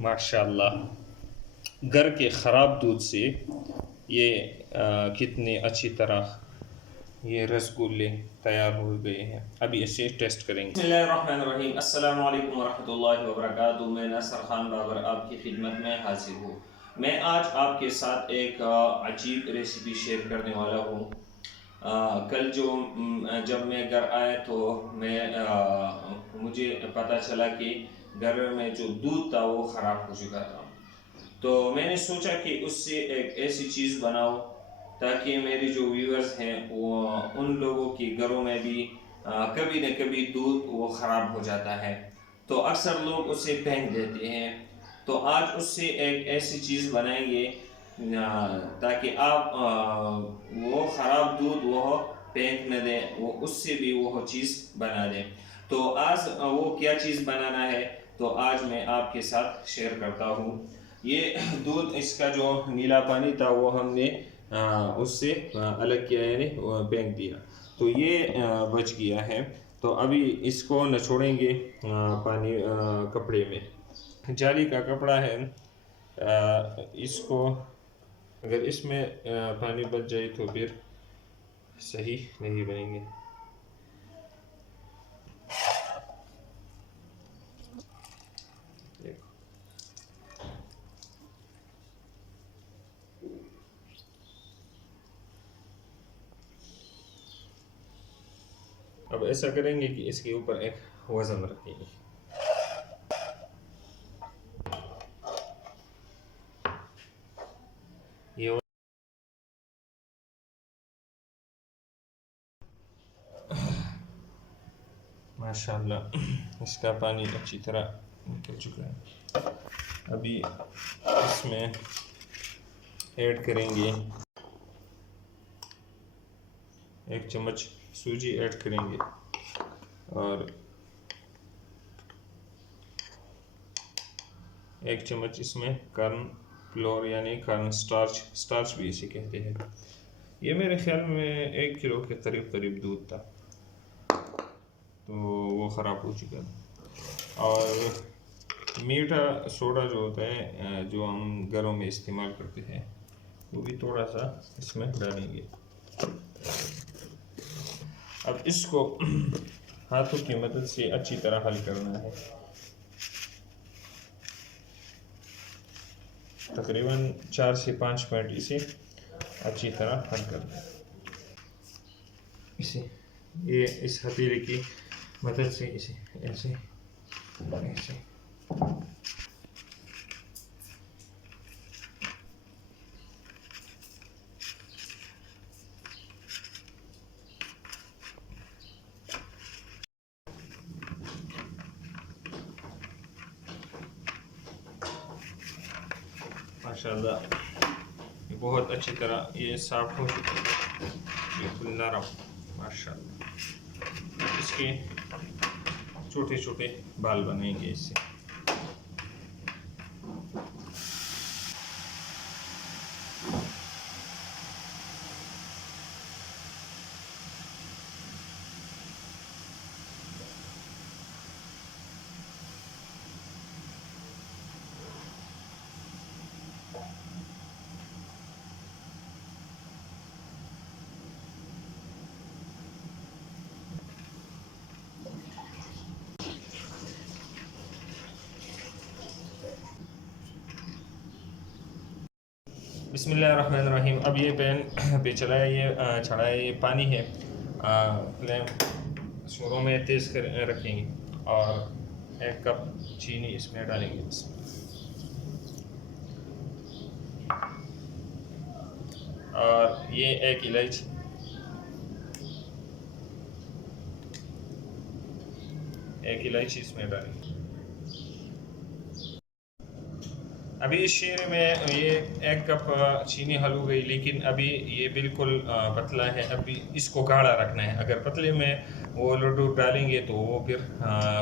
माशाल्लाह घर के ख़राब दूध से ये कितनी अच्छी तरह ये रसगुल्ले तैयार हो गए हैं। अभी इसे टेस्ट करेंगे। बिस्मिल्लाहिर्रहमानिर्रहीम। अस्सलामु अलैकुम वरहमतुल्लाहि वबरकातुहू। मैं नसर खान बाबर आपकी खिदमत में हाजिर हूँ। मैं आज आपके साथ एक अजीब रेसिपी शेयर करने वाला हूँ। कल जब मैं घर आया तो मुझे पता चला कि घर में जो दूध था वो ख़राब हो चुका था। तो मैंने सोचा कि उससे एक ऐसी चीज़ बनाओ ताकि मेरे जो व्यूअर्स हैं वो उन लोगों के घरों में भी कभी न कभी दूध वो ख़राब हो जाता है, तो अक्सर लोग उसे फेंक देते हैं। तो आज उससे एक ऐसी चीज़ बनाएंगे ताकि आप वो ख़राब दूध वो फेंक न दें, वो उससे भी वो चीज़ बना दें। तो आज वो क्या चीज़ बनाना है तो आज मैं आपके साथ शेयर करता हूँ। ये दूध, इसका जो नीला पानी था वो हमने उससे अलग किया, यानी फेंक दिया, तो ये बच गया है। तो अभी इसको निचोड़ेंगे पानी कपड़े में। जाली का कपड़ा है, इसको अगर इसमें पानी बच जाए तो फिर सही नहीं बनेंगे। अब ऐसा करेंगे कि इसके ऊपर एक वज़न रखेंगे। ये माशाल्लाह इसका पानी अच्छी तरह निकल चुका है। अभी इसमें ऐड करेंगे 1 चम्मच सूजी ऐड करेंगे और 1 चम्मच इसमें कॉर्न फ्लोर यानी कॉर्न स्टार्च भी इसे कहते हैं। ये मेरे ख्याल में 1 किलो के करीब दूध था, तो वो ख़राब हो चुका था। और मीठा सोडा जो होता है जो हम घरों में इस्तेमाल करते हैं वो भी थोड़ा सा इसमें डालेंगे। अब इसको हाथों की मदद से अच्छी तरह हल करना है। तकरीबन 4 से 5 मिनट इसे अच्छी तरह हल कर दें। इसे ये इस हथेली की मदद से इसे ऐसे ऐसे माशाल्लाह ये बहुत अच्छी तरह ये साफ हो चुका है, बिल्कुल नरम माशाल्लाह। इसके छोटे छोटे बाल बनेंगे इससे। बिस्मिल्लाहिर्रहमानिर्रहीम। अब ये पैन पे चला है, ये चढ़ा है, ये पानी है। फ्लेम शुरू में तेज़ कर रखेंगे और 1 कप चीनी इसमें डालेंगे और ये 1 इलायची, इसमें डालेंगे। अभी इस शीरे में ये 1 कप चीनी हल हो गई, लेकिन अभी ये बिल्कुल पतला है। अभी इसको गाढ़ा रखना है, अगर पतले में वो लड्डू डालेंगे तो वो फिर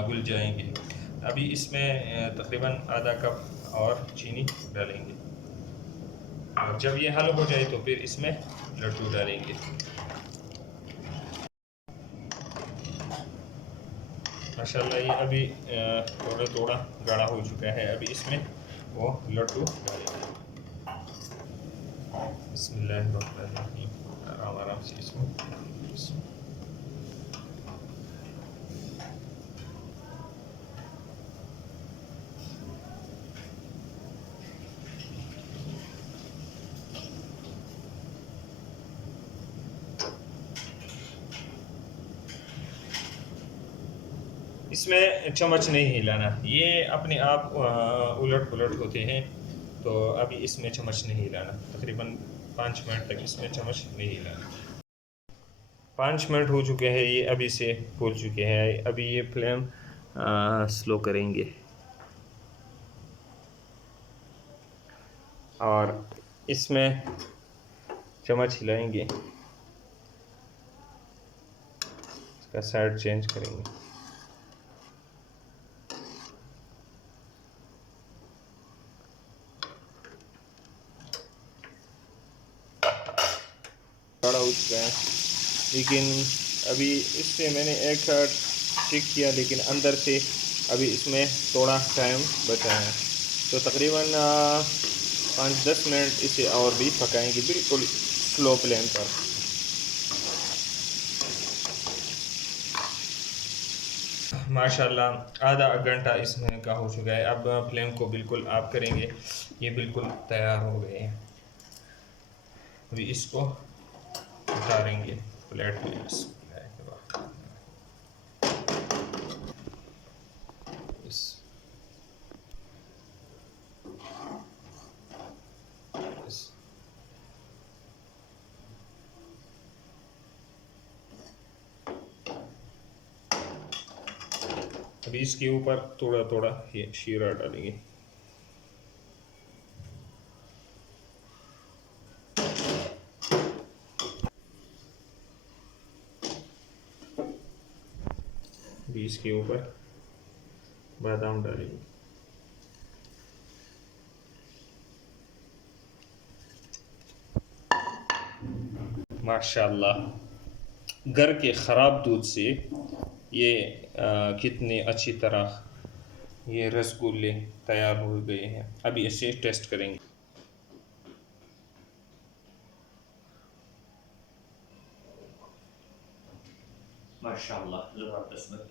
घुल जाएंगे। अभी इसमें तकरीबन आधा कप और चीनी डालेंगे और जब ये हल हो जाए तो फिर इसमें लड्डू डालेंगे। माशाल्लाह ये अभी थोड़ा थोड़ा गाढ़ा हो चुका है। अभी इसमें वो लड्डू डालेंगे। बिस्मिल्लाहिर्रहमानिर्रहीम। आराम आराम से इसमें इसमें चम्मच नहीं हिलाना, ये अपने आप उलट पुलट होते हैं। तो अभी इसमें चम्मच नहीं हिलाना, तकरीबन 5 मिनट तक इसमें चम्मच नहीं हिलाना। 5 मिनट हो चुके हैं, ये अभी से फूल चुके हैं। अभी ये फ्लेम स्लो करेंगे और इसमें चम्मच हिलाएंगे, इसका साइड चेंज करेंगे। बड़ा हो चुका है, लेकिन अभी इससे मैंने एक चेक किया, लेकिन अंदर से अभी इसमें थोड़ा टाइम बचा है। तो तकरीबन 5-10 मिनट इसे और भी पकाएंगे, बिल्कुल स्लो फ्लेम पर। माशाल्लाह आधा घंटा इसमें का हो चुका है। अब फ्लेम को बिल्कुल ऑफ करेंगे, ये बिल्कुल तैयार हो गए हैं। अभी इसको उतारेंगे प्लेट में। इस अभी इसके ऊपर थोड़ा थोड़ा ये शीरा डालेंगे। अभी इसके ऊपर बादाम डालेंगे। माशाल्लाह घर के ख़राब दूध से ये कितने अच्छी तरह ये रसगुल्ले तैयार हो गए हैं। अभी इसे टेस्ट करेंगे। माशाल्लाह ज़बरदस्त।